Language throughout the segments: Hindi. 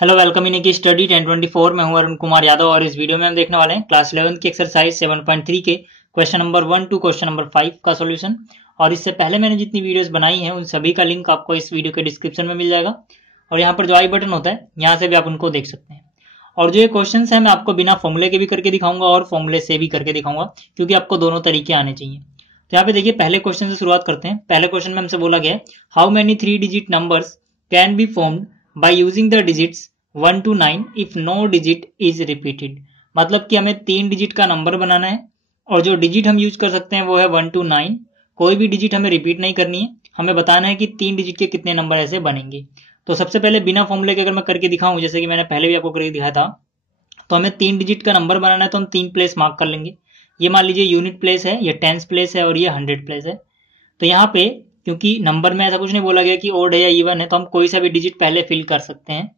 हेलो वेलकम इन की स्टडी 1024 में हूं अरुण कुमार यादव और इस वीडियो में हम देखने वाले हैं क्लास 11 की एक्सरसाइज 7.3 के question number 1 to question number 5 का सॉल्यूशन। और इससे पहले मैंने जितनी वीडियोस बनाई हैं उन सभी का लिंक आपको इस वीडियो के डिस्क्रिप्शन में मिल जाएगा और यहाँ पर जो आई बटन होता है यहाँ से भी आप उनको देख सकते हैं। और जो ये क्वेश्चन है मैं आपको बिना फॉर्मूले के भी करके दिखाऊंगा और फॉर्मूले से भी करके दिखाऊंगा, क्योंकि आपको दोनों तरीके आने चाहिए। तो यहाँ पे देखिए पहले क्वेश्चन से शुरुआत करते हैं। पहले क्वेश्चन में हमसे बोला गया है how many 3 digit numbers can be formed by using the digits 1 to 9 if no digit is repeated. मतलब कि हमें 3 डिजिट का नंबर बनाना है और जो डिजिट हम यूज कर सकते हैं वो है 1 to 9। कोई भी डिजिट हमें रिपीट नहीं करनी है, हमें बताना है कि 3 डिजिट के कितने नंबर ऐसे बनेंगे। तो सबसे पहले बिना फॉर्मूले के अगर मैं करके दिखाऊं, जैसे कि मैंने पहले भी आपको करके दिखाया था, तो हमें 3 डिजिट का नंबर बनाना है तो हम 3 प्लेस मार्क कर लेंगे। ये मान लीजिए यूनिट प्लेस है, ये टेंस प्लेस है और ये 100 प्लेस है। तो यहाँ पे क्योंकि नंबर में ऐसा कुछ नहीं बोला गया कि ओड है या इवन है, तो हम कोई सा भी डिजिट पहले फिल कर सकते हैं।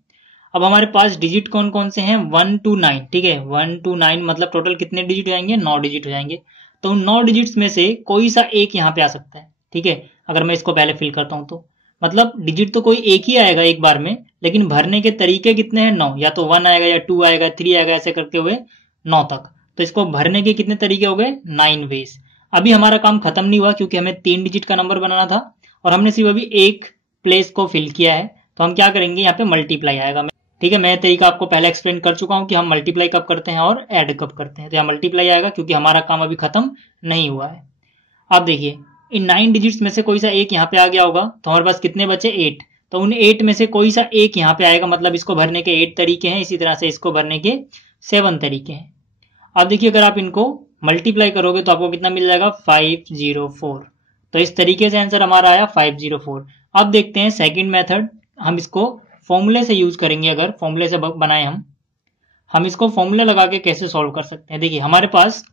अब हमारे पास डिजिट कौन कौन से हैं? 1 to 9, ठीक है। 1 to 9 मतलब टोटल कितने डिजिट हो जाएंगे? 9 डिजिट हो जाएंगे। तो उन 9 डिजिट्स में से कोई सा एक यहाँ पे आ सकता है, ठीक है। अगर मैं इसको पहले फिल करता हूं तो मतलब डिजिट तो कोई एक ही आएगा एक बार में, लेकिन भरने के तरीके कितने हैं? 9। या तो 1 आएगा या 2 आएगा 3 आएगा, ऐसे करते हुए 9 तक। तो इसको भरने के कितने तरीके हो गए? 9 वेज। अभी हमारा काम खत्म नहीं हुआ, क्योंकि हमें 3 डिजिट का नंबर बनाना था और हमने सिर्फ अभी एक प्लेस को फिल किया है। तो हम क्या करेंगे, यहाँ पे मल्टीप्लाई आएगा, ठीक है। मैं तरीका आपको पहले एक्सप्लेन कर चुका हूं कि हम मल्टीप्लाई कब करते हैं और ऐड कब करते हैं। तो यहाँ मल्टीप्लाई आएगा क्योंकि हमारा काम अभी खत्म नहीं हुआ है। अब देखिए इन 9 डिजिट्स में से कोई सा एक यहाँ पे आ गया होगा, तो हमारे पास कितने बचे? 8। तो उन 8 में से कोई सा एक यहाँ पे आएगा, मतलब इसको भरने के 8 तरीके हैं, इसी तरह से इसको भरने के 7 तरीके हैं। अब देखिए अगर आप इनको मल्टीप्लाई करोगे तो आपको कितना मिल जाएगा? 504। तो इस तरीके से आंसर हमारा आया 504। अब देखते हैं सेकेंड मेथड, हम इसको फॉर्मूले से यूज करेंगे। अगर फॉर्मूले से बनाए हम इसको फॉर्मूला लगा के कैसे सॉल्व कर सकते हैं। देखिए हमारे पास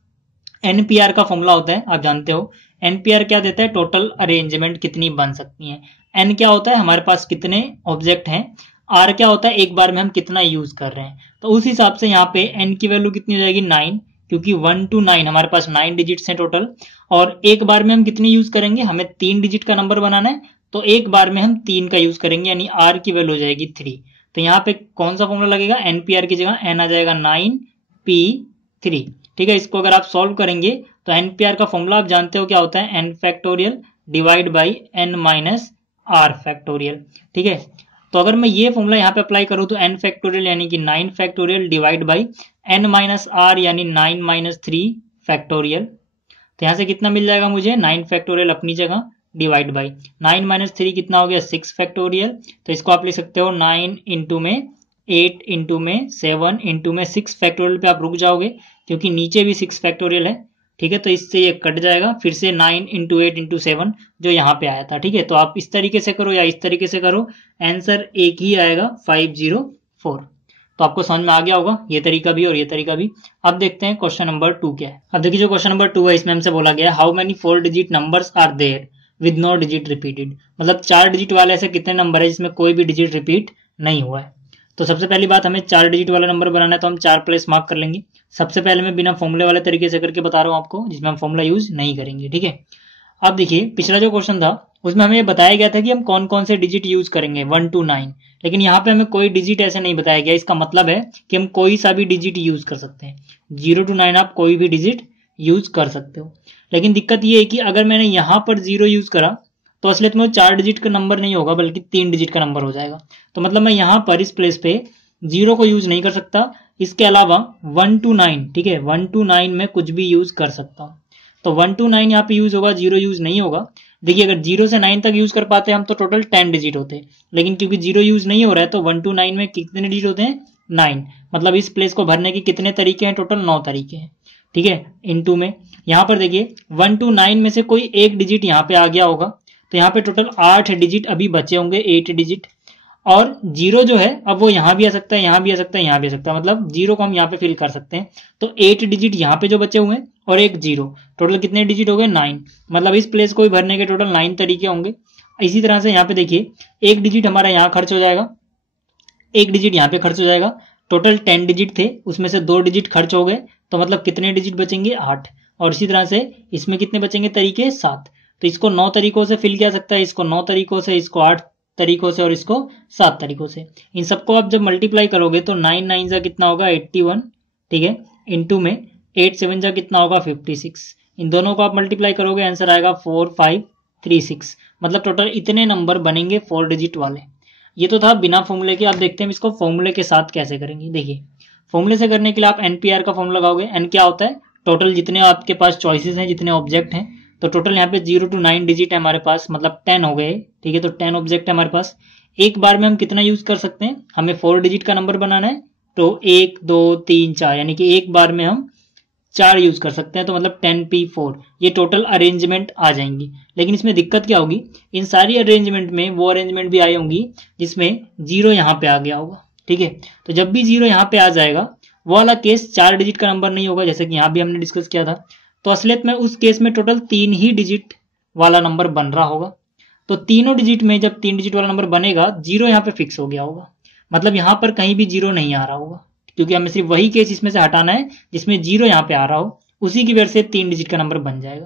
एनपीआर का फॉर्मूला होता है, आप जानते हो। एनपीआर क्या देता है? टोटल अरेंजमेंट कितनी बन सकती है। एन क्या होता है? हमारे पास कितने ऑब्जेक्ट हैं। आर क्या होता है? एक बार में हम कितना यूज कर रहे हैं। तो उस हिसाब से यहाँ पे एन की वैल्यू कितनी हो जाएगी? 9, क्योंकि 1 to 9 हमारे पास 9 डिजिट्स हैं टोटल। और एक बार में हम कितनी यूज करेंगे? हमें 3 डिजिट का नंबर बनाना है, तो एक बार में हम 3 का यूज करेंगे, यानी आर की वैल्यू हो जाएगी 3। तो यहाँ पे कौन सा फॉर्मूला लगेगा? एनपीआर की जगह एन आ जाएगा 9p3, ठीक है। इसको अगर आप सॉल्व करेंगे तो एनपीआर का फॉर्मूला आप जानते हो क्या होता है? N factorial divide by n minus r factorial, ठीक है। तो अगर मैं ये फॉर्मूला यहाँ पे अप्लाई करूँ तो एन फैक्टोरियल यानी कि 9 factorial divide by n minus r यानी 9 माइनस 3 फैक्टोरियल। तो यहाँ से कितना मिल जाएगा मुझे? 9 फैक्टोरियल अपनी जगह डिवाइड बाई 9 माइनस 3 कितना हो गया? 6 फैक्टोरियल। तो इसको आप लिख सकते हो 9 इंटू में 8 इंटू में 7 इंटू में 6 फैक्टोरियल पे आप रुक जाओगे, क्योंकि नीचे भी 6 फैक्टोरियल है, ठीक है। तो इससे ये कट जाएगा, फिर से 9 इंटू 8 इंटू 7 जो यहाँ पे आया था, ठीक है। तो आप इस तरीके से करो या इस तरीके से करो, आंसर एक ही आएगा 504। तो आपको समझ में आ गया होगा ये तरीका भी और ये तरीका भी। अब देखते हैं क्वेश्चन नंबर 2 क्या है। अब देखिए जो क्वेश्चन नंबर 2 है इसमें हमसे बोला गया how many 4 digit numbers are there with no digit repeated. मतलब 4 डिजिट वाले ऐसे कितने नंबर है जिसमें कोई भी डिजिट रिपीट नहीं हुआ है। तो सबसे पहली बात, हमें 4 डिजिट वाला नंबर बनाना है, तो हम 4 प्लेस मार्क कर लेंगे। सबसे पहले मैं बिना फॉर्मूले वाले तरीके से करके बता रहा हूं आपको, जिसमें हम फॉर्मूला यूज नहीं करेंगे, ठीक है। अब देखिए पिछला जो क्वेश्चन था उसमें हमें बताया गया था कि हम कौन कौन से डिजिट यूज करेंगे 1 to 9, लेकिन यहाँ पे हमें कोई डिजिट ऐसे नहीं बताया गया। इसका मतलब है कि हम कोई सा भी डिजिट यूज कर सकते हैं। 0 to 9 आप कोई भी डिजिट यूज कर सकते हो, लेकिन दिक्कत ये है कि अगर मैंने यहाँ पर 0 यूज करा तो असलियत में 4 डिजिट का नंबर नहीं होगा, बल्कि 3 डिजिट का नंबर हो जाएगा। तो मतलब मैं यहाँ पर इस प्लेस पे 0 को यूज नहीं कर सकता। इसके अलावा 1 to 9, ठीक है, 1 to 9 में कुछ भी यूज कर सकता हूँ। तो 1 to 9 यहाँ पे यूज होगा, 0 यूज नहीं होगा। देखिए अगर 0 से 9 तक यूज कर पाते हम तो टोटल 10 डिजिट होते हैं, लेकिन क्योंकि 0 यूज नहीं हो रहा है तो 1 to 9 में कितने डिजिट होते हैं? 9। मतलब इस प्लेस को भरने के कितने तरीके हैं? टोटल 9 तरीके हैं, ठीक है। इनटू में यहाँ पर देखिए 1 to 9 में से कोई एक डिजिट यहाँ पे आ गया होगा, तो यहाँ पे टोटल 8 डिजिट अभी बचे होंगे, 8 डिजिट। और 0 जो है अब वो यहाँ भी आ सकता है, यहाँ भी आ सकता है, यहाँ भी आ सकता है, मतलब 0 को हम यहाँ पे फिल कर सकते हैं। तो 8 डिजिट यहाँ पे जो बचे हुए हैं और एक 0, टोटल कितने डिजिट हो गए? 9। मतलब इस प्लेस को भी भरने के टोटल 9 तरीके होंगे। इसी तरह से यहाँ पे देखिए एक डिजिट हमारा यहाँ खर्च हो जाएगा, एक डिजिट यहाँ पे खर्च हो जाएगा। टोटल 10 डिजिट थे, उसमें से 2 डिजिट खर्च हो गए, तो मतलब कितने डिजिट बचेंगे? 8। और इसी तरह से इसमें कितने बचेंगे तरीके? 7। तो इसको 9 तरीकों से फिल किया सकता है, इसको 9 तरीकों से, इसको 8 तरीकों से और इसको 7 तरीकों से। इन सबको आप जब मल्टीप्लाई करोगे तो 9 9 जा कितना होगा 81, ठीक है, इंटू में 8 7 जा कितना होगा 56। इन दोनों को आप मल्टीप्लाई करोगे आंसर आएगा 4536। मतलब टोटल इतने नंबर बनेंगे 4 डिजिट वाले। ये तो था बिना फॉर्मूले के। आप देखते हैं इसको फॉर्मूले के साथ कैसे करेंगे। देखिए फॉर्मूले से करने के लिए आप एनपीआर का फॉर्मूला लगाओगे। एन क्या होता है, टोटल जितने आपके पास चॉइसेस हैं, जितने ऑब्जेक्ट हैं, तो टोटल यहाँ पे 0 to 9 डिजिट है हमारे पास, मतलब 10 हो गए, ठीक है। तो 10 ऑब्जेक्ट है हमारे पास। एक बार में हम कितना यूज कर सकते हैं, हमें 4 डिजिट का नंबर बनाना है तो 1 2 3 4, यानी कि एक बार में हम 4 यूज कर सकते हैं, तो मतलब 10p4 ये टोटल अरेंजमेंट आ जाएंगी। लेकिन इसमें दिक्कत क्या होगी, इन सारी अरेंजमेंट में वो अरेंजमेंट भी आई होंगी जिसमें 0 यहाँ पे आ गया होगा, ठीक है। तो जब भी 0 यहाँ पे आ जाएगा वो वाला केस 4 डिजिट का नंबर नहीं होगा, जैसे कि यहाँ भी हमने डिस्कस किया था। तो असलियत में उस केस में टोटल 3 ही डिजिट वाला नंबर बन रहा होगा। तो तीनों डिजिट में जब 3 डिजिट वाला नंबर बनेगा 0 यहाँ पे फिक्स हो गया होगा, मतलब यहाँ पर कहीं भी 0 नहीं आ रहा होगा, क्योंकि हमें सिर्फ वही केस इसमें से हटाना है जिसमें 0 यहाँ पे आ रहा हो, उसी की वजह से 3 डिजिट का नंबर बन जाएगा।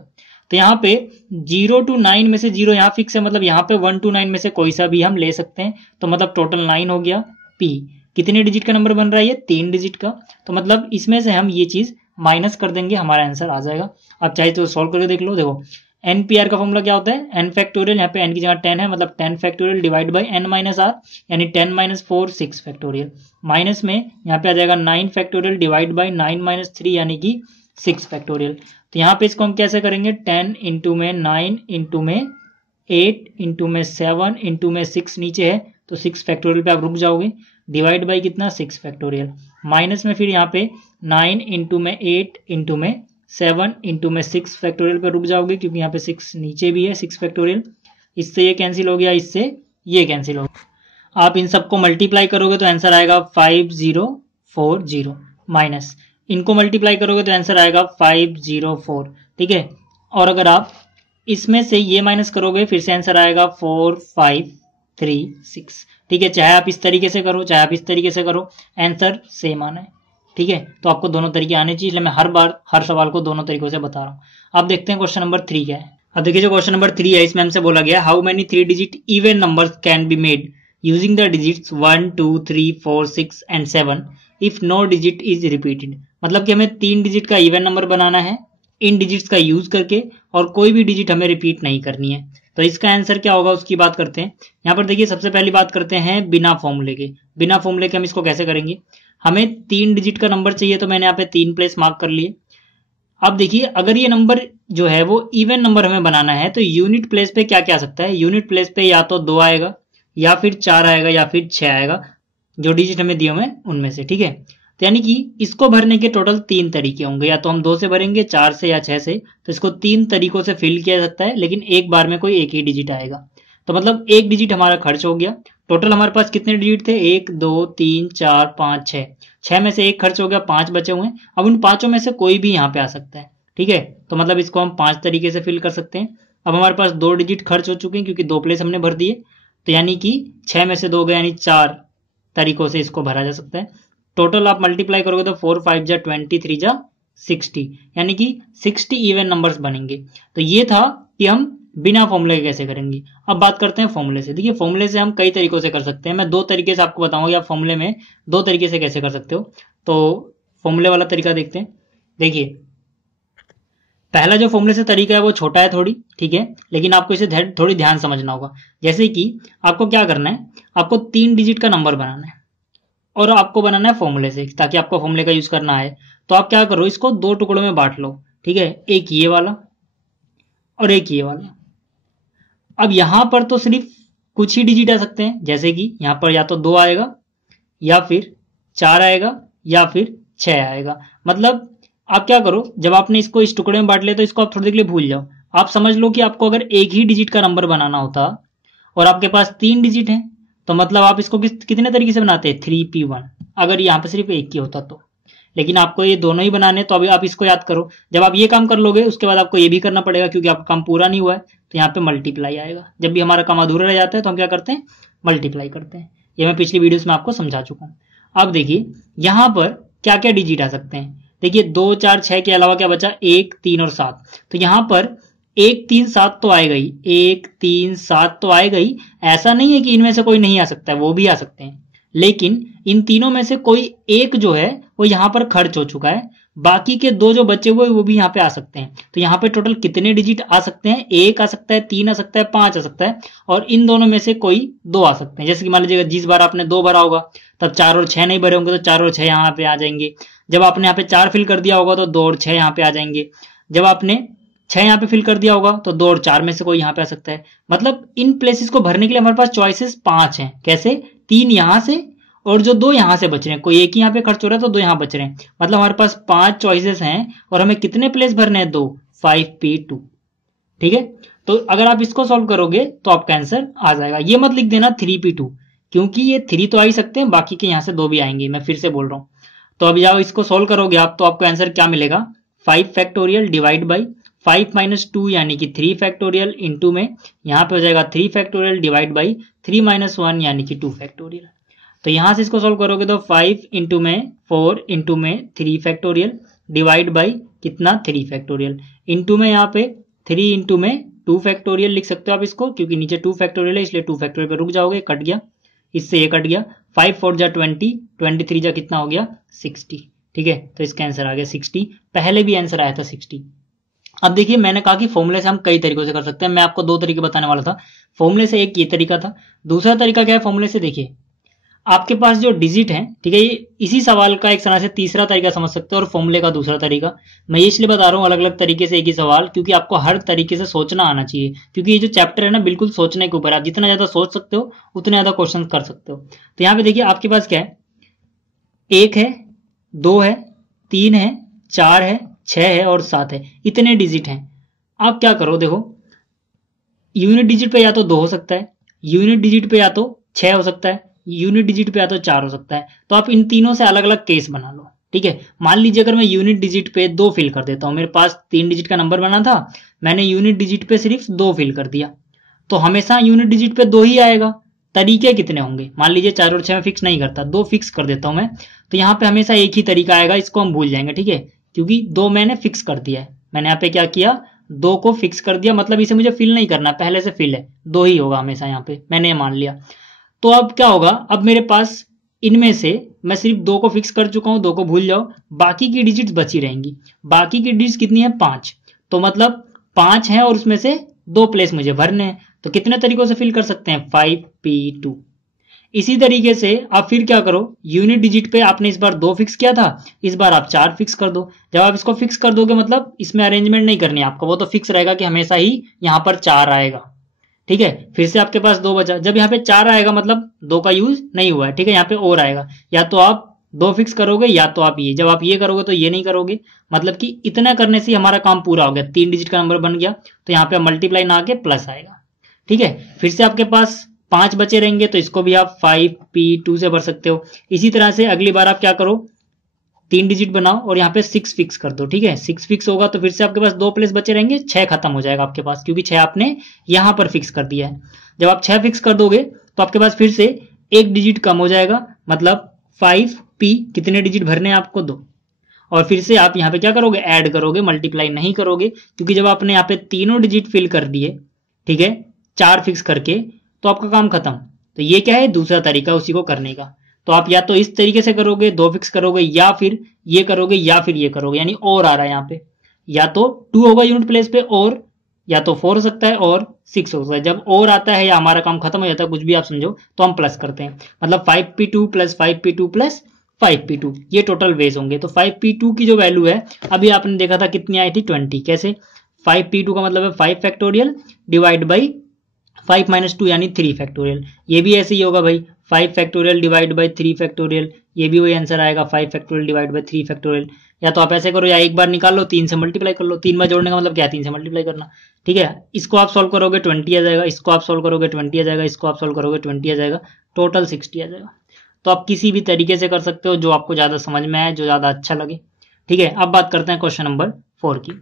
तो यहाँ पे 0 to 9 में से 0 यहाँ फिक्स है, मतलब यहाँ पे 1 to 9 में से कोई सा भी हम ले सकते हैं। तो मतलब टोटल 9 हो गया। पी कितने डिजिट का नंबर बन रहा है, ये 3 डिजिट का। तो मतलब इसमें से हम ये चीज माइनस कर देंगे, हमारा आंसर आ जाएगा। आप चाहे तो सॉल्व करके देख लो। देखो एनपीआर का फॉर्मूला क्या होता है, एन फैक्टोरियल, यहाँ पे एन की जगह 10 है, मतलब 10 factorial divide by n minus r, यानी 10 माइनस 4 6 फैक्टोरियल। माइनस में यहाँ पे आ जाएगा 9 फैक्टोरियल डिवाइड बाई 9 माइनस 3, यानी कि 6 फैक्टोरियल। तो यहाँ पे इसको हम कैसे करेंगे, 10 इंटू में 9 इंटू में 8 इंटू में 7 इंटू में 6 नीचे है, तो 6 फैक्टोरियल पे आप रुक जाओगे, डिवाइड बाई कितना 6 फैक्टोरियल। माइनस में फिर यहाँ पे 9 इंटू में 8 इंटू में 7 इंटू में 6 फैक्टोरियल पे रुक जाओगे, क्योंकि यहाँ पे 6 नीचे भी है 6 फैक्टोरियल। इससे ये कैंसिल हो गया, इससे ये कैंसिल हो गया। आप इन सबको मल्टीप्लाई करोगे तो आंसर आएगा 5040, माइनस इनको मल्टीप्लाई करोगे तो आंसर आएगा 504, ठीक है। और अगर आप इसमें से ये माइनस करोगे फिर से आंसर आएगा 4536, ठीक है। चाहे आप इस तरीके से करो चाहे आप इस तरीके से करो, आंसर सेम आना है, ठीक है। तो आपको दोनों तरीके आने चाहिए, इसलिए मैं हर बार हर सवाल को दोनों तरीकों से बता रहा हूँ। अब देखते हैं क्वेश्चन नंबर 3 क्या है। अब देखिए जो क्वेश्चन नंबर 3 है इसमें हमसे बोला गया how many 3 digit even numbers can be made using the digits 1 2 3 4 6 and 7 if no digit is repeated. मतलब कि हमें 3 डिजिट का इवन नंबर बनाना है इन डिजिट्स का यूज करके, और कोई भी डिजिट हमें रिपीट नहीं करनी है। तो इसका आंसर क्या होगा उसकी बात करते हैं। यहाँ पर देखिए सबसे पहली बात करते हैं बिना फॉर्मूले के। बिना फॉर्मूले के हम इसको कैसे करेंगे, हमें 3 डिजिट का नंबर चाहिए, तो मैंने यहाँ पे 3 प्लेस मार्क कर लिए। अब देखिए अगर ये नंबर जो है वो इवन नंबर हमें बनाना है तो यूनिट प्लेस पे क्या क्या आ सकता है। यूनिट प्लेस पे या तो 2 आएगा, या फिर 4 आएगा, या फिर 6 आएगा, जो डिजिट हमें दिए हुए उनमें से, ठीक है। तो यानी कि इसको भरने के टोटल 3 तरीके होंगे, या तो हम 2 से भरेंगे, 4 से, या 6 से। तो इसको 3 तरीकों से फिल किया जा सकता है, लेकिन एक बार में कोई एक ही डिजिट आएगा। तो मतलब एक डिजिट हमारा खर्च हो गया। टोटल हमारे पास कितने डिजिट थे, 1 2 3 4 5 6, 6 में से एक खर्च हो गया, 5 बचे हुए हैं। अब उन 5 में से कोई भी यहाँ पे आ सकता है, ठीक है। तो मतलब इसको हम 5 तरीके से फिल कर सकते हैं। अब हमारे पास 2 डिजिट खर्च हो चुके हैं क्योंकि 2 प्लेस हमने भर दिए, तो यानी कि 6 में से 2 गए, यानी 4 तरीकों से इसको भरा जा सकता है। टोटल आप मल्टीप्लाई करोगे तो 4 5 जा 20 3 जा 60, यानी कि 60 इवन नंबर्स बनेंगे। तो ये था कि हम बिना फॉर्मूले के कैसे करेंगे। अब बात करते हैं फॉर्मूले से। देखिए फॉर्मूले से हम कई तरीकों से कर सकते हैं। मैं 2 तरीके से आपको बताऊंगा कि आप फॉर्मूले में 2 तरीके से कैसे कर सकते हो। तो फॉर्मूले वाला तरीका देखते हैं। देखिए पहला जो फॉर्मूले से तरीका है वो छोटा है थोड़ी, ठीक है, लेकिन आपको इसे थोड़ी ध्यान समझना होगा। जैसे कि आपको क्या करना है, आपको 3 डिजिट का नंबर बनाना है और आपको बनाना है फॉर्मूले से, ताकि आपको फॉर्मूले का यूज करना है। तो आप क्या करो, इसको 2 टुकड़ों में बांट लो, ठीक है, एक ये वाला और एक ये वाला। अब यहां पर तो सिर्फ कुछ ही डिजिट आ सकते हैं, जैसे कि यहां पर या तो 2 आएगा, या फिर 4 आएगा, या फिर 6 आएगा। मतलब आप क्या करो, जब आपने इसको इस टुकड़े में बांट लिया तो इसको आप थोड़ी देर के लिए भूल जाओ। आप समझ लो कि आपको अगर एक ही डिजिट का नंबर बनाना होता और आपके पास 3 डिजिट हैं, तो मतलब आप इसको कितने तरीके से बनाते हैं, 3p1, अगर यहाँ पे सिर्फ एक ही होता तो। लेकिन आपको ये दोनों ही बनाने, तो अभी आप इसको याद करो। जब आप ये काम कर लोगे उसके बाद आपको ये भी करना पड़ेगा, क्योंकि आपका काम पूरा नहीं हुआ है, तो यहाँ पे मल्टीप्लाई आएगा। जब भी हमारा काम अधूरा रह जाता है तो हम क्या करते हैं, मल्टीप्लाई करते हैं। ये मैं पिछली वीडियोस में आपको समझा चुका हूँ। अब देखिए यहाँ पर क्या क्या डिजिट आ सकते हैं। देखिए 2 4 6 के अलावा क्या बचा, 1 3 और 7। तो यहाँ पर 1 3 7 तो आएगा ही, 1 3 7 तो आएगा ही। ऐसा नहीं है कि इनमें से कोई नहीं आ सकता है, वो भी आ सकते हैं, लेकिन इन तीनों में से कोई एक जो है वो यहां पर खर्च हो चुका है, बाकी के दो जो बचे हुए वो भी यहाँ पे आ सकते हैं। तो यहाँ पे टोटल कितने डिजिट आ सकते हैं? 1 आ सकता है, 3 आ सकता है, 5 आ सकता है, और इन दोनों में से कोई 2 आ सकते हैं। जैसे कि मान लीजिएगा जिस बार आपने 2 भरा होगा तब 4 और 6 नहीं भरे होंगे, तो 4 और 6 यहाँ पे आ जाएंगे। जब आपने यहाँ पे 4 फिल कर दिया होगा तो 2 और 6 यहाँ पे आ जाएंगे। जब आपने 6 यहाँ पे फिल कर दिया होगा तो 2 और 4 में से कोई यहाँ पे आ सकता है। मतलब इन प्लेसेस को भरने के लिए हमारे पास चॉइसेस 5 हैं। कैसे? 3 यहाँ से और जो 2 यहां से बच रहे हैं, कोई एक ही यहाँ पे खर्च हो रहा है तो 2 यहां बच रहे हैं। मतलब हमारे पास 5 चॉइसेस हैं और हमें कितने प्लेस भरने हैं? 2, 5p2। ठीक है, तो अगर आप इसको सॉल्व करोगे तो आपका आंसर आ जाएगा। ये मत लिख देना 3p2, क्योंकि ये 3 तो आ ही सकते हैं, बाकी के यहां से 2 भी आएंगे। मैं फिर से बोल रहा हूं। तो अब जब इसको सोल्व करोगे आप तो आपको आंसर क्या मिलेगा? 5 फैक्टोरियल डिवाइड बाई 5 माइनस 2 यानी कि 3 फैक्टोरियल इंटू में यहाँ पे हो जाएगा 3 फैक्टोरियल डिवाइड बाई 3 माइनस 1 यानी कि 2 फैक्टोरियल। तो यहां से इसको सोल्व करोगे तो 5 इंटू में 4 इंटू में 3 फैक्टोरियल डिवाइड बाई कितना? 3 फैक्टोरियल इंटू में यहाँ पे 3 इंटू में 2 फैक्टोरियल लिख सकते हो आप इसको, क्योंकि नीचे 2 फैक्टोरियल है इसलिए 2 फैक्टोरियल पे रुक जाओगे, कट गया, इससे ये कट गया। 5 4 जा 20, 23 जा कितना हो गया? 60। ठीक है, तो इसका आंसर आ गया 60। पहले भी आंसर आया था 60। अब देखिए मैंने कहा कि फॉर्मूले से हम कई तरीकों से कर सकते हैं। मैं आपको 2 तरीके बताने वाला था फॉर्मूले से। एक ये तरीका था, दूसरा तरीका क्या है फॉर्मूले से? देखिए आपके पास जो डिजिट है, ठीक है, ये इसी सवाल का एक तरह से तीसरा तरीका समझ सकते हो और फॉर्मूले का दूसरा तरीका। मैं ये इसलिए बता रहा हूँ अलग अलग तरीके से एक ही सवाल, क्योंकि आपको हर तरीके से सोचना आना चाहिए। क्योंकि ये जो चैप्टर है ना बिल्कुल सोचने के ऊपर, आप जितना ज्यादा सोच सकते हो उतने ज्यादा क्वेश्चन कर सकते हो। तो यहाँ पे देखिए आपके पास क्या है? 1 है, 2 है, 3 है, 4 है, 6 है और 7 है। इतने डिजिट हैं। आप क्या करो, देखो यूनिट डिजिट पे या तो 2 हो सकता है, यूनिट डिजिट पे या तो 6 हो सकता है, यूनिट डिजिट पे या तो 4 हो सकता है। तो आप इन तीनों से अलग अलग केस बना लो। ठीक है, मान लीजिए अगर मैं यूनिट डिजिट पे 2 फिल कर देता हूं, मेरे पास 3 डिजिट का नंबर बना था, मैंने यूनिट डिजिट पे सिर्फ 2 फिल कर दिया, तो हमेशा यूनिट डिजिट पे 2 ही आएगा। तरीके कितने होंगे? मान लीजिए 4 और 6 में फिक्स नहीं करता, 2 फिक्स कर देता हूं मैं, तो यहाँ पे हमेशा एक ही तरीका आएगा, इसको हम भूल जाएंगे। ठीक है, क्योंकि 2 मैंने फिक्स कर दिया है। मैंने यहाँ पे क्या किया? 2 को फिक्स कर दिया, मतलब इसे मुझे फिल नहीं करना, पहले से फिल है, 2 ही होगा हमेशा यहाँ पे, मैंने ये मान लिया। तो अब क्या होगा? अब मेरे पास इनमें से मैं सिर्फ 2 को फिक्स कर चुका हूं, 2 को भूल जाओ, बाकी की डिजिट्स बची रहेंगी। बाकी की डिजिट्स कितनी है? 5। तो मतलब 5 है और उसमें से 2 प्लेस मुझे भरने हैं। तो कितने तरीकों से फिल कर सकते हैं? 5p2। इसी तरीके से आप फिर क्या करो? यूनिट डिजिट पे आपने इस बार 2 फिक्स किया था, इस बार आप 4 फिक्स कर दो। जब आप इसको फिक्स कर दोगे मतलब इसमें अरेंजमेंट नहीं करनी है आपको, वो तो फिक्स रहेगा कि हमेशा ही यहां पर 4 आएगा। ठीक है, फिर से आपके पास 2 बचा। जब यहाँ पे 4 आएगा मतलब 2 का यूज नहीं हुआ है। ठीक है, यहाँ पे और आएगा, या तो आप 2 फिक्स करोगे या तो आप ये। जब आप ये करोगे तो ये नहीं करोगे, मतलब कि इतना करने से हमारा काम पूरा हो गया, 3 डिजिट का नंबर बन गया। तो यहाँ पे मल्टीप्लाई ना आके प्लस आएगा। ठीक है, फिर से आपके पास 5 बचे रहेंगे, तो इसको भी आप 5p2 से भर सकते हो। इसी तरह से अगली बार आप क्या करो? 3 डिजिट बनाओ और यहाँ पे 6 फिक्स कर दो। ठीक है, 6 फिक्स होगा तो फिर से आपके पास 2 प्लेस बचे रहेंगे, 6 खत्म हो जाएगा आपके पास, क्योंकि 6 आपने यहां पर फिक्स कर दिया है। जब आप 6 फिक्स कर दोगे तो आपके पास फिर से 1 डिजिट कम हो जाएगा, मतलब 5p कितने डिजिट भरने हैं आपको? 2। और फिर से आप यहाँ पे क्या करोगे? ऐड करोगे, मल्टीप्लाई नहीं करोगे, क्योंकि जब आपने यहाँ पे तीनों डिजिट फिल कर दिए, ठीक है, 4 फिक्स करके, तो आपका काम खत्म। तो ये क्या है? दूसरा तरीका उसी को करने का। तो आप या तो इस तरीके से करोगे, 2 फिक्स करोगे, या फिर ये करोगे, या फिर ये करोगे। यानी और आ रहा है यहाँ पे, या तो 2 होगा यूनिट प्लेस पे, और या तो 4 हो सकता है और 6 हो सकता है। जब और आता है या हमारा काम खत्म हो जाता है, कुछ भी आप समझो, तो हम प्लस करते हैं। मतलब 5p2 plus 5p2 plus 5p2, ये टोटल वेज होंगे। तो 5p2 की जो वैल्यू है अभी आपने देखा था कितनी आई थी? 20। कैसे? 5p2 का मतलब है 5 फैक्टोरियल डिवाइड बाई 5 माइनस 2 यानी 3 फैक्टोरियल। ये भी ऐसे ही होगा भाई, 5 फैक्टोरियल डिवाइड बाई 3 फैक्टोरियल, ये भी वही आंसर आएगा, 5 फैक्टोरियल डिवाइड बाई 3 फैक्टोरियल। या तो आप ऐसे करो, या एक बार निकाल लो, 3 से मल्टीप्लाई कर लो। 3 बार जोड़ने का मतलब क्या है? 3 से मल्टीप्लाई करना। ठीक है, इसको आप सॉल्व करोगे 20 आ जाएगा, इसको आप सॉल्व करोगे 20 आ जाएगा, इसको आप सॉल्व करोगे 20 आ जाएगा, टोटल 60 आ जाएगा। तो आप किसी भी तरीके से कर सकते हो, जो आपको ज्यादा समझ में आए, जो ज्यादा अच्छा लगे। ठीक है, अब बात करते हैं क्वेश्चन नंबर 4 की।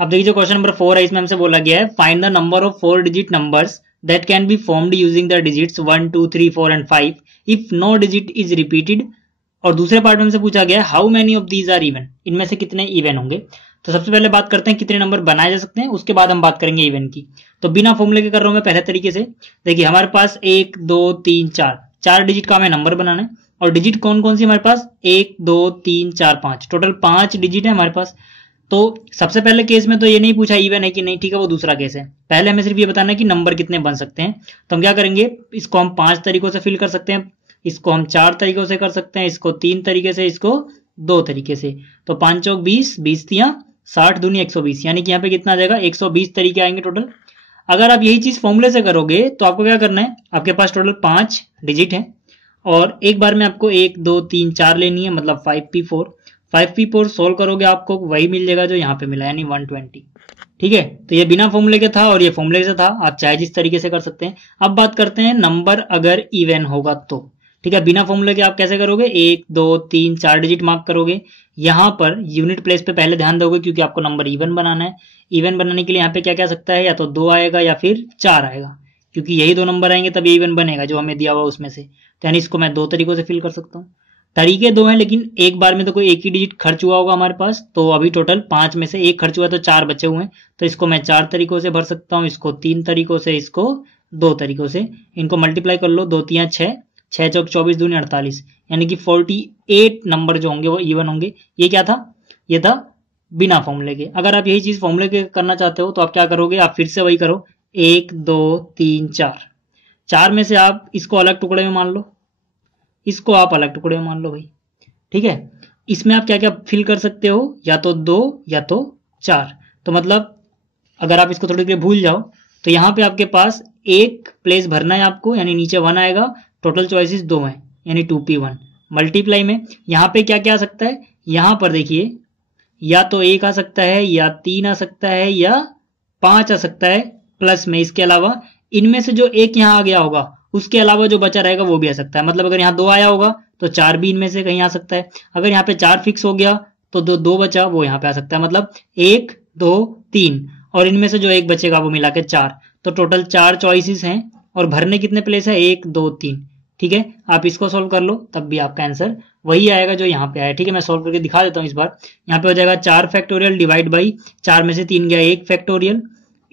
अब देखिए जो क्वेश्चन नंबर 4 है, इसमें हमसे बोला गया है find the number of 4 digit numbers that can be formed using the digits 1 2 3 4 and 5 if no digit is repeated. और दूसरे पार्ट में हमसे पूछा गया है how many of these are even, इनमें से कितने इवन होंगे। तो सबसे पहले बात करते हैं कितने नंबर बनाए जा सकते हैं, उसके बाद हम बात करेंगे इवन की। तो बिना फॉर्मूले के कर रहा हूं मैं पहले तरीके से। देखिए हमारे पास 1 2 3 4 डिजिट का हमें नंबर बनाना है, और डिजिट कौन कौन सी हमारे पास 1 2 3 4 5, टोटल 5 डिजिट है हमारे पास। तो सबसे पहले केस में तो ये नहीं पूछा इवन है कि नहीं, ठीक है, वो दूसरा केस है। पहले हमें सिर्फ ये बताना है कि नंबर कितने बन सकते हैं। तो हम क्या करेंगे, इसको हम 5 तरीकों से फिल कर सकते हैं, इसको हम 4 तरीकों से कर सकते हैं, इसको 3 तरीके से, इसको 2 तरीके से। तो 5 चौक 20, 20 तियां 60, दूनी 120, यानी कि यहाँ पे कितना आ जाएगा 120 तरीके आएंगे टोटल। अगर आप यही चीज फॉर्मूले से करोगे तो आपको क्या करना है, आपके पास टोटल 5 डिजिट है और एक बार में आपको 1 2 3 4 लेनी है, मतलब 5p4। 5p4 सोल्व करोगे आपको वही मिल जाएगा जो यहाँ पे मिला, यानी 120। ठीक है, तो ये बिना फॉर्मूले के था और ये फॉर्मूले से था, आप चाहे जिस तरीके से कर सकते हैं। अब बात करते हैं नंबर अगर इवन होगा तो। ठीक है, बिना फॉर्मूले के आप कैसे करोगे, 1 2 3 4 डिजिट मार्क करोगे। यहाँ पर यूनिट प्लेस पे पहले ध्यान दोगे क्योंकि आपको नंबर इवन बनाना है। इवन बनाने के लिए यहाँ पे क्या क्या सकता है, या तो 2 आएगा या फिर 4 आएगा, क्योंकि यही 2 नंबर आएंगे तब ये इवन बनेगा जो हमें दिया हुआ उसमें से। तो यानी इसको मैं 2 तरीकों से फिल कर सकता हूँ। तरीके 2 हैं, लेकिन एक बार में तो कोई एक ही डिजिट खर्च हुआ होगा हमारे पास। तो अभी टोटल 5 में से 1 खर्च हुआ तो 4 बचे हुए हैं, तो इसको मैं 4 तरीकों से भर सकता हूँ, इसको 3 तरीकों से, इसको 2 तरीकों से। इनको मल्टीप्लाई कर लो, 2 तियां 6, 6 चौक 24, दूनी 48, यानी कि 48 नंबर जो होंगे वो इवन होंगे। ये क्या था, ये था बिना फॉर्मूले के। अगर आप यही चीज फॉर्मूले के करना चाहते हो तो आप क्या करोगे, आप फिर से वही करो, 1 2 3 4। 4 में से आप इसको अलग टुकड़े में मान लो, इसको आप अलग टुकड़े में मान लो भाई। ठीक है, इसमें आप क्या क्या फिल कर सकते हो, या तो 2 या तो 4। तो मतलब अगर आप इसको थोड़ी देर भूल जाओ तो यहाँ पे आपके पास एक प्लेस भरना है आपको, यानी नीचे 1 आएगा, टोटल चॉइसेस 2 हैं, यानी 2p1। मल्टीप्लाई में यहाँ पे क्या क्या आ सकता है, यहाँ पर देखिए या तो 1 आ सकता है, या 3 आ सकता है, या 5 आ सकता है प्लस में। इसके अलावा इनमें से जो एक यहाँ आ गया होगा उसके अलावा जो बचा रहेगा वो भी आ सकता है। मतलब अगर यहाँ 2 आया होगा तो 4 भी इनमें से कहीं आ सकता है। अगर यहाँ पे 4 फिक्स हो गया तो 2 बचा वो यहाँ पे आ सकता है। मतलब 1 2 3 और इनमें से जो एक बचेगा वो मिला के 4। तो टोटल 4 चॉइसेस हैं और भरने कितने प्लेस है, 1 2 3। ठीक है, आप इसको सोल्व कर लो तब भी आपका आंसर वही आएगा जो यहाँ पे आया। ठीक है, मैं सोल्व करके दिखा देता हूँ इस बार। यहाँ पे हो जाएगा 4 फैक्टोरियल डिवाइड बाई 4 में से 3 गया 1 फैक्टोरियल,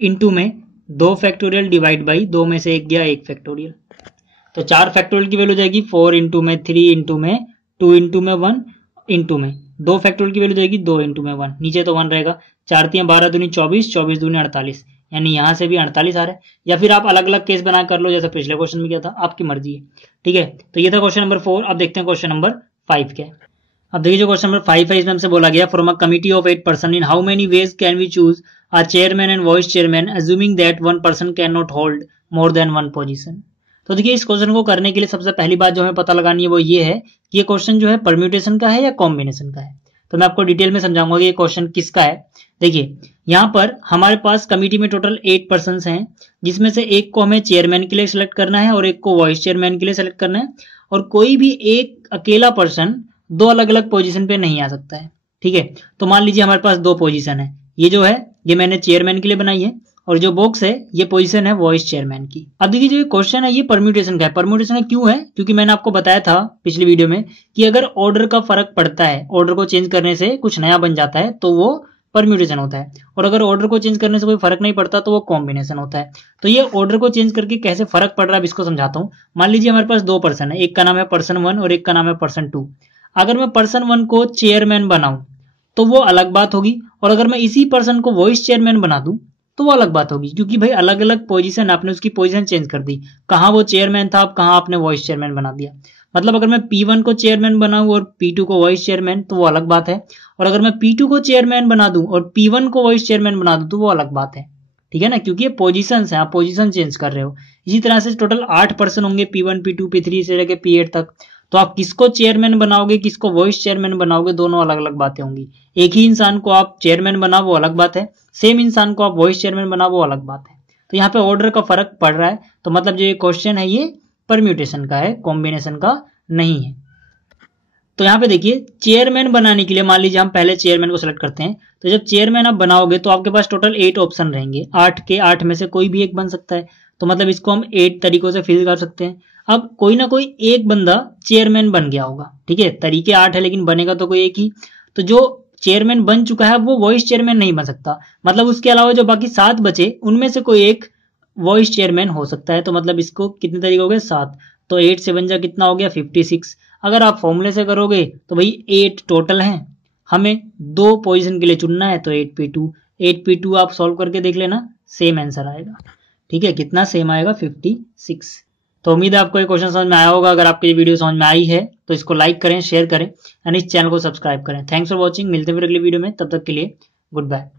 इंटू में 2 फैक्टोरियल डिवाइड बाई 2 में से 1 गया 1 फैक्टोरियल। तो 4 फैक्टोरियल की वैल्यू जाएगी 4 इंटू में 3 इंटू में 2 इंटू में 1 इंटू में 2 फैक्टोरियल की वैल्यू जाएगी 2 इंटू में 1, नीचे तो 1 रहेगा। 4 तियां 12 दूनी 24, 24 दूनी 48, यानी यहाँ से भी 48 आ रहा है। या फिर आप अलग अलग केस बना कर लो जैसा पिछले क्वेश्चन में किया था, आपकी मर्जी है। ठीक है, तो ये था क्वेश्चन नंबर 4। अब देखते हैं क्वेश्चन नंबर 5 क्या है। अब देखिए जो क्वेश्चन नंबर 5 है इसमें हमसे बोला गया, from a committee of 8 person in how many ways can we choose a chairman and vice chairman assuming that 1 person can not hold more than 1 position. तो देखिए इस क्वेश्चन को करने के लिए सबसे पहली बात जो हमें पता लगानी है वो ये है कि ये क्वेश्चन जो है परम्यूटेशन का है या कॉम्बिनेशन का है। तो मैं आपको डिटेल में समझाऊंगा कि ये क्वेश्चन किसका है। देखिए यहाँ पर हमारे पास कमिटी में टोटल 8 पर्सन हैं, जिसमें से एक को हमें चेयरमैन के लिए सिलेक्ट करना है और एक को वाइस चेयरमैन के लिए सिलेक्ट करना है। और कोई भी एक अकेला पर्सन 2 अलग अलग पोजीशन पे नहीं आ सकता है। ठीक है, तो मान लीजिए हमारे पास 2 पोजीशन है, ये जो है ये मैंने चेयरमैन के लिए बनाई है और जो बॉक्स है ये पोजीशन है वाइस चेयरमैन की। अब देखिए जो ये क्वेश्चन है ये परम्यूटेशन का है। परम्यूटेशन क्यों है, क्योंकि मैंने आपको बताया था पिछली वीडियो में कि अगर ऑर्डर का फर्क पड़ता है, ऑर्डर को चेंज करने से कुछ नया बन जाता है तो वो परम्यूटेशन होता है, और अगर ऑर्डर को चेंज करने से कोई फर्क नहीं पड़ता तो वो कॉम्बिनेशन होता है। तो ये ऑर्डर को चेंज करके कैसे फर्क पड़ रहा है अब इसको समझाता हूँ। मान लीजिए हमारे पास 2 पर्सन है, एक का नाम है पर्सन 1 और एक का नाम है पर्सन 2। अगर मैं पर्सन 1 को चेयरमैन बनाऊं तो वो अलग बात होगी, और अगर मैं इसी पर्सन को वाइस चेयरमैन बना दूं तो वो अलग बात होगी, क्योंकि भाई अलग अलग पोजीशन, आपने उसकी पोजीशन चेंज कर दी। कहाँ वो चेयरमैन था, अब कहाँ आपने वाइस चेयरमैन बना दिया। मतलब अगर मैं P1 को चेयरमैन बनाऊं और P2 को वाइस चेयरमैन तो वो अलग बात है, और अगर मैं P2 को चेयरमैन बना दूं और P1 को वाइस चेयरमैन बना दूं तो वो अलग बात है। ठीक है ना, क्योंकि ये पोजीशन है, आप पोजीशन चेंज कर रहे हो। इसी तरह से टोटल 8 पर्सन होंगे, P1 P2 P3 से लेकर P8 तक। तो आप किसको चेयरमैन बनाओगे, किसको वाइस चेयरमैन बनाओगे, दोनों अलग अलग बातें होंगी। एक ही इंसान को आप चेयरमैन बनाओ वो अलग बात है, सेम इंसान को आप वाइस चेयरमैन बनाओ वो अलग बात है। तो यहाँ पे ऑर्डर का फर्क पड़ रहा है, तो मतलब जो ये क्वेश्चन है ये परम्यूटेशन का है, कॉम्बिनेशन का नहीं है। तो यहाँ पे देखिए चेयरमैन बनाने के लिए मान लीजिए हम पहले चेयरमैन को सिलेक्ट करते हैं। तो जब चेयरमैन आप बनाओगे तो आपके पास टोटल 8 ऑप्शन रहेंगे, 8 के 8 में से कोई भी एक बन सकता है। तो मतलब इसको हम 8 तरीकों से फिल कर सकते हैं। अब कोई ना कोई एक बंदा चेयरमैन बन गया होगा, ठीक है, तरीके 8 है लेकिन बनेगा तो कोई एक ही। तो जो चेयरमैन बन चुका है वो वॉइस चेयरमैन नहीं बन सकता, मतलब उसके अलावा जो बाकी 7 बचे उनमें से कोई एक वॉइस चेयरमैन हो सकता है। तो मतलब इसको कितने तरीके हो गए 7, तो 8 से बन जा कितना हो गया 56। अगर आप फॉर्मूले से करोगे तो भाई 8 टोटल हैं, हमें 2 पोजीशन के लिए चुनना है, तो 8p2 आप सॉल्व करके देख लेना, सेम आंसर आएगा। ठीक है, कितना सेम आएगा 56। तो उम्मीद है आपको ये क्वेश्चन समझ में आया होगा। अगर आपको ये वीडियो समझ में आई है तो इसको लाइक करें, शेयर करें एंड इस चैनल को सब्सक्राइब करें। थैंक्स फॉर वॉचिंग, मिलते हैं फिर अगली वीडियो में, तब तक के लिए गुड बाय।